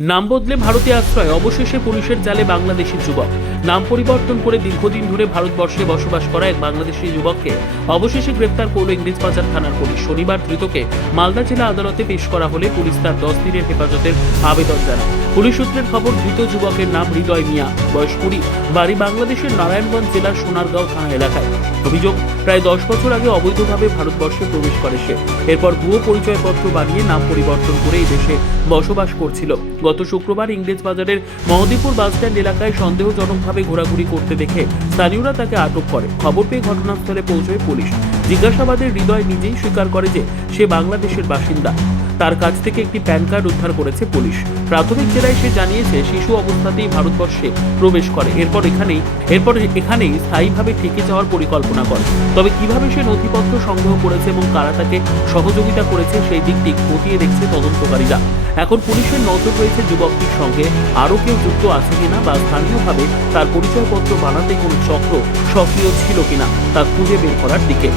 নাম বদলে ভারতে আশ্রয়, অবশেষে পুলিশের জালে বাংলাদেশি যুবক। নাম পরিবর্তন করে দীর্ঘদিন ধরে ভারতবর্ষে বসবাস করা এক বাংলাদেশি যুবককে অবশেষে গ্রেপ্তার করল ইংরেজবাজার থানার পুলিশ। শনিবার ধৃতকে মালদা জেলা আদালতে পেশ করা হলে পুলিশ তার 10 দিনের হেফাজতের আবেদন জানায়। পুলিশ সূত্রের খবর, ধৃত যুবকের নাম হৃদয় মিয়া, বয়স 20, বাড়ি বাংলাদেশের নারায়ণগঞ্জ জেলার সোনারগাঁও থানা এলাকায়। অভিযোগ, প্রায় 10 বছর আগে অবৈধভাবে ভারতবর্ষে প্রবেশ করে সে। এরপর ভুয়ো পরিচয়পত্র বানিয়ে নাম পরিবর্তন করে এই দেশে বসবাস করছিল। গত শুক্রবার ইংরেজবাজারের মহদীপুর বাসস্ট্যান্ড এলাকায় সন্দেহজনকভাবে ঘোরাঘুরি করতে দেখে স্থানীয়রা তাকে আটক করে। খবর পেয়ে ঘটনাস্থলে পৌঁছয় পুলিশ। জিজ্ঞাসাবাদে হৃদয় নিজেই স্বীকার করে যে সে বাংলাদেশের বাসিন্দা। তার কাছ থেকে একটি প্যান কার্ড উদ্ধার করেছে পুলিশ। প্রাথমিক জেলায় সে জানিয়েছে শিশু অবস্থাতেই ভারতবর্ষে প্রবেশ করে, এরপর এখানেই স্থায়ীভাবে থেকে যাওয়ার পরিকল্পনা করে। তবে কিভাবে সে নথিপত্র সংগ্রহ করেছে এবং কারা তাকে সহযোগিতা করেছে সেই দিকটি খতিয়ে দেখছে তদন্তকারীরা। এখন পুলিশের নজর রয়েছে যুবকটির সঙ্গে আরও কেউ যুক্ত আছে কিনা বা স্থানীয়ভাবে তার পরিচয়পত্র বানাতে কোনো চক্র সক্রিয় ছিল কিনা তা খুঁজে বের করার দিকে।